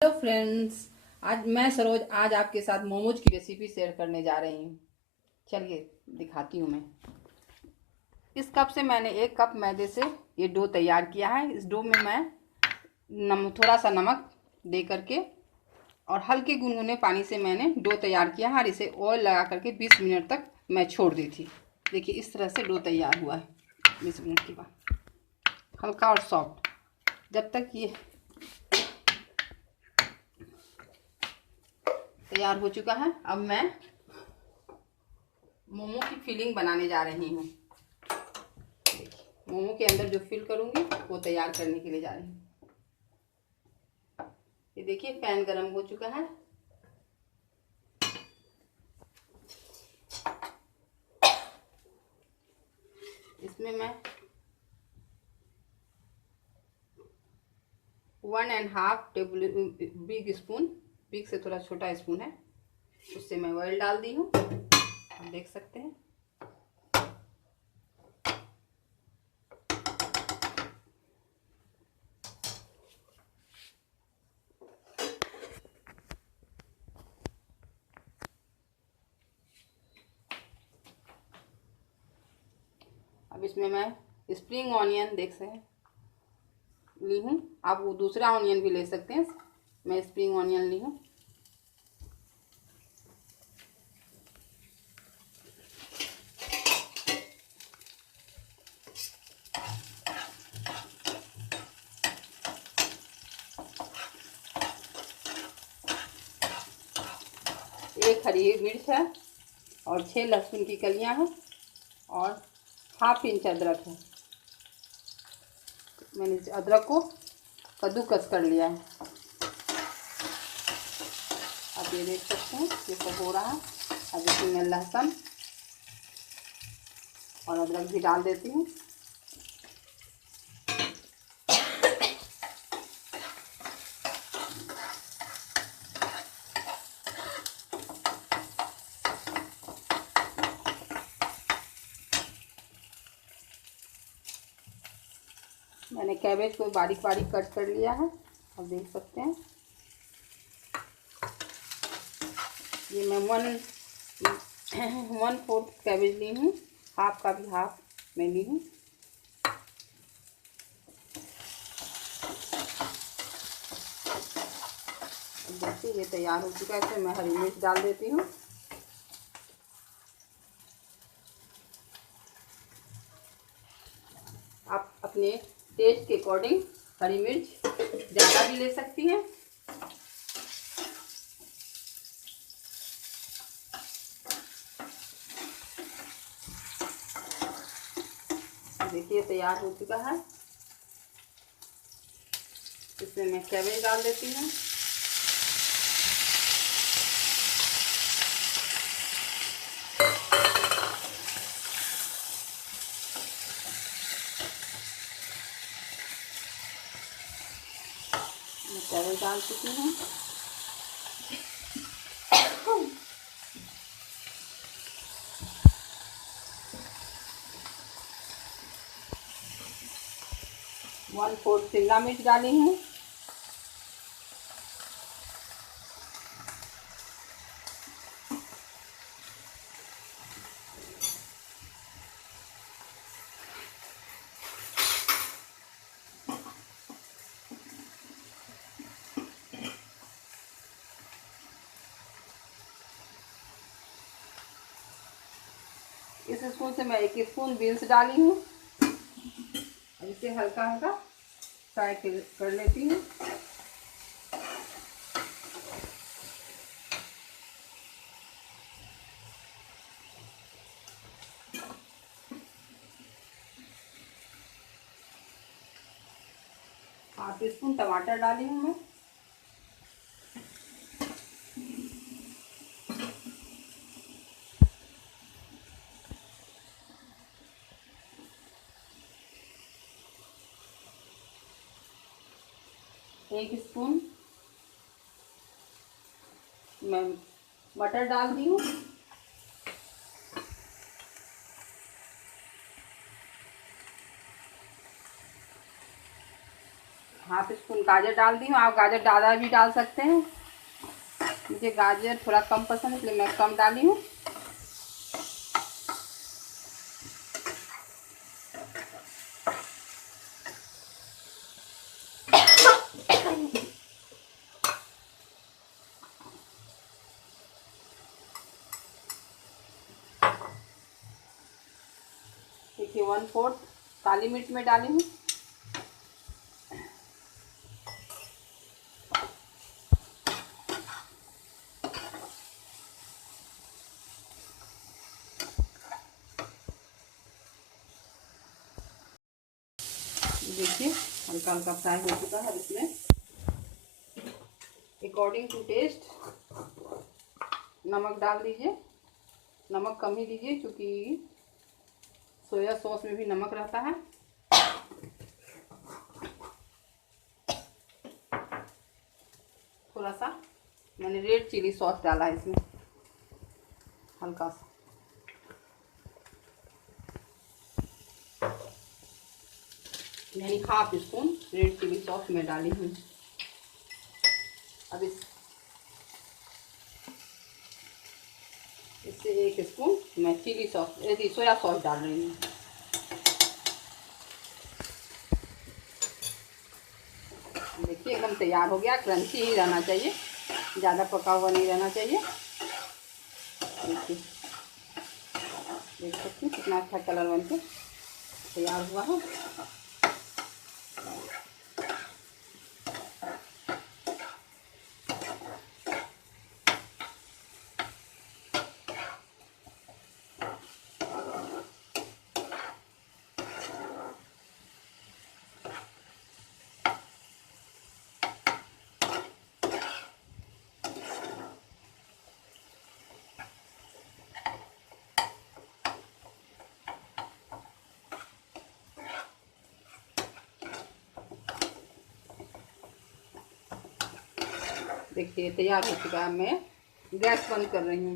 Hello friends, आज मैं सरोज आज आपके साथ मोमोज की रेसिपी शेयर करने जा रही हूँ। चलिए दिखाती हूँ मैं। इस कप से मैंने 1 कप मैदे से ये डो तैयार किया है। इस डो में मैं थोड़ा सा नमक दे करके और हल्के गुनगुने पानी से मैंने डो तैयार किया है और इसे ऑयल लगा करके 20 मिनट तक मैं छोड़ दी थी। देखिए इस तरह से डो तैयार हुआ है 20 मिनट के बाद, हल्का और सॉफ्ट। जब तक ये तैयार हो चुका है, अब मैं मोमो की फिलिंग बनाने जा रही हूँ। मोमो के अंदर जो फिल करूँगी वो तैयार करने के लिए जा रही हूँ। ये देखिए पैन गरम हो चुका है। इसमें मैं 1.5 टेबल बिग स्पून, बिग से थोड़ा छोटा स्पून है, उससे मैं ऑयल डाल दी हूँ। आप देख सकते हैं। अब इसमें मैं स्प्रिंग ऑनियन ली हूँ। आप वो दूसरा ऑनियन भी ले सकते हैं। मैं स्प्रिंग ऑनियन ली हूँ। एक हरी मिर्च है और 6 लहसुन की कलियां हैं और ½ इंच अदरक है। मैंने इस अदरक को कद्दूकस कर लिया है। आप ये देख सकते हैं ये सब हो रहा है। अब इसमें मैं लहसुन और अदरक भी डाल देती हूँ। मैंने कैबेज को बारीक बारीक कट कर लिया है। आप देख सकते हैं। ये मैं 1/4 कैबेज ली हूँ। हाफ का भी हाफ मैं ली हूँ। देखिए ये तैयार हो चुका है। इसमें मैं हरी मिर्च डाल देती हूँ। आप अपने टेस्ट के अकॉर्डिंग हरी मिर्च ज़्यादा भी ले सकती हैं। देखिए तैयार हो चुका है। इसमें मैं कैबेज डाल देती हूँ। मैं कैबेज डाल चुकी हूँ। वन फोर्थ शिमला मिर्च डाली हूँ। इस स्पून से मैं 1 स्पून बीन्स डाली हूँ। इसे हल्का हल्का फ्राई कर लेती हूँ। ½ स्पून टमाटर डाली हूँ मैं। एक स्पून मैं मटर डाल दी हूँ। हाफ स्पून गाजर डाल दी हूँ। आप गाजर ज़्यादा भी डाल सकते हैं, मुझे गाजर थोड़ा कम पसंद है इसलिए मैं कम डाली हूँ। देखिए 1/4 काली मिर्च में डाली हूँ। देखिए हल्का हल्का फ्राई हो चुका है। इसमें अकॉर्डिंग टू टेस्ट नमक डाल दीजिए। नमक कम ही दीजिए क्योंकि सोया सॉस में भी नमक रहता है। थोड़ा सा मैंने रेड चिली सॉस डाला है इसमें, हल्का सा। यानी half spoon red chilli sauce में डाली हूँ। अब इससे 1 स्पून मैं चिली सॉस सोया सॉस डाल रही हूँ। देखिए एकदम तैयार हो गया। क्रंची ही रहना चाहिए, ज़्यादा पका हुआ नहीं रहना चाहिए। देखिए देख सकते हैं कितना अच्छा कलर बन के तैयार हुआ है। देखिए तैयार हो चुका है। मैं गैस बंद कर रही हूँ।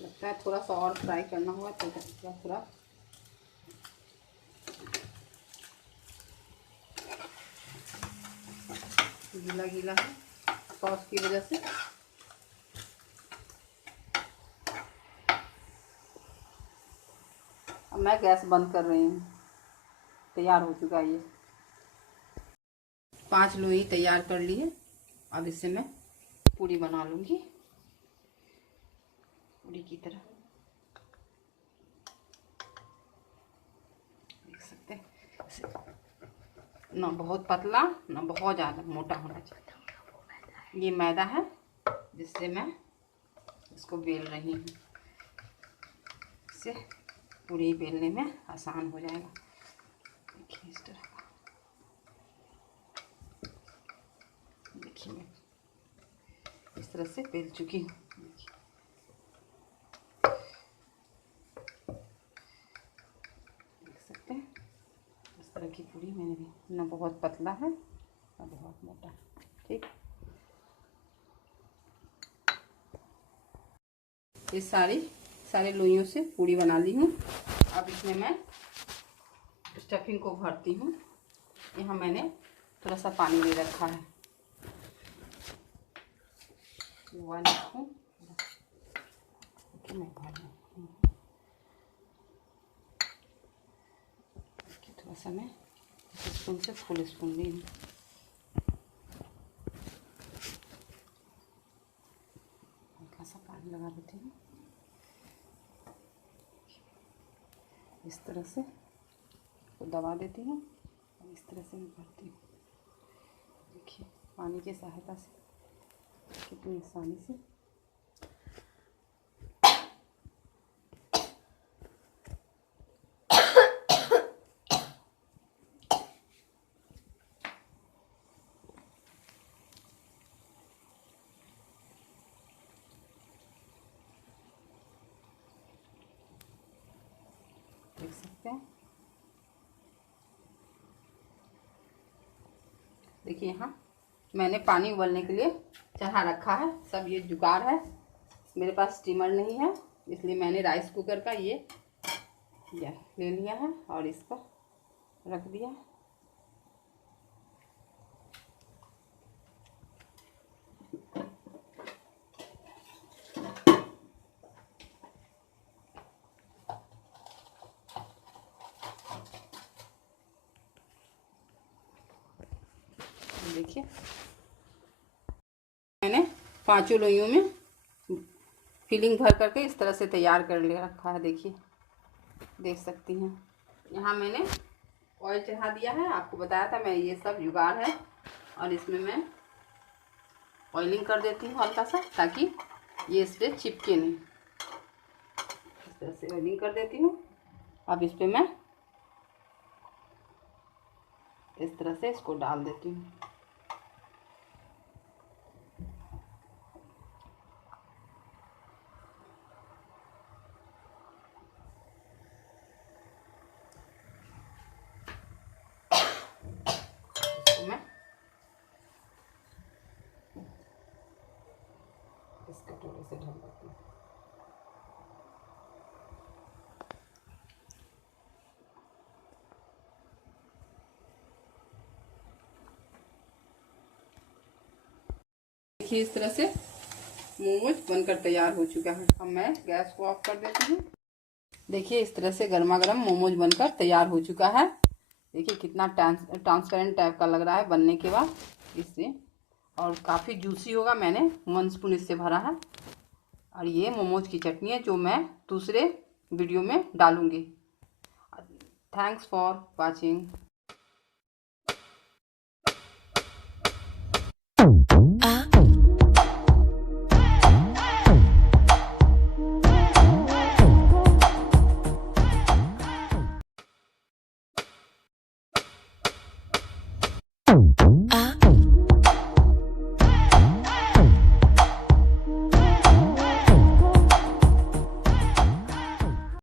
लगता है थोड़ा सा और फ्राई करना होगा, तो थोड़ा गीला गीला है सॉस की वजह से। अब मैं गैस बंद कर रही हूँ। तैयार हो चुका है ये। 5 लोई तैयार कर लिए। अब इससे मैं पूरी बना लूँगी, पूरी की तरह। देख सकते हैं ना बहुत पतला ना बहुत ज़्यादा मोटा होना चाहिए। ये मैदा है जिससे मैं इसको बेल रही हूँ। इससे पूरी बेलने में आसान हो जाएगा। देखिए इस तरह का। देखिए मैं इस तरह से बेल चुकी हूँ। देख सकते हैं इस तरह की पूरी मैंने भी, ना बहुत पतला है ना बहुत मोटा। ठीक, ये सारे लोइयों से पूरी बना ली हूँ। अब इसमें मैं स्टफिंग को भरती हूँ। यहाँ मैंने थोड़ा सा पानी ले रखा है, मैं भर थोड़ा सा मैं स्पून से फुल स्पून ली हूँ। हल्का सा पानी लगा देती हूँ। इस तरह से तो दबा देती हूँ और इस तरह से मैं भरती हूँ। देखिए पानी की सहायता से कितनी आसानी से। देख सकते हैं देखिए यहाँ मैंने पानी उबलने के लिए चढ़ा रखा है। सब ये जुगाड़ है, मेरे पास स्टीमर नहीं है इसलिए मैंने राइस कुकर का ये ले लिया है और इस पर रख दिया। देखिए मैंने 5 लोइयों में फिलिंग भर करके इस तरह से तैयार कर ले रखा है। देखिए देख सकती हैं। यहाँ मैंने ऑयल चढ़ा दिया है, आपको बताया था मैं ये सब जुगाड़ है। और इसमें मैं ऑयलिंग कर देती हूँ हल्का सा, ताकि ये इस पर चिपके नहीं। इस तरह से ऑयलिंग कर देती हूँ। अब इस पर मैं इस तरह से इसको डाल देती हूँ। मैं इस कटोरे से ढक देती हूँ। देखिए इस तरह से मोमोज बनकर तैयार हो चुका है। अब मैं गैस को ऑफ कर देती हूँ। देखिए इस तरह से गर्मा गर्म मोमोज बनकर तैयार हो चुका है। देखिए कितना ट्रांसपेरेंट टाइप का लग रहा है बनने के बाद इससे, और काफ़ी जूसी होगा। मैंने 1 स्पून इससे भरा है। और ये मोमोज की चटनी है जो मैं दूसरे वीडियो में डालूँगी। Thanks for watching.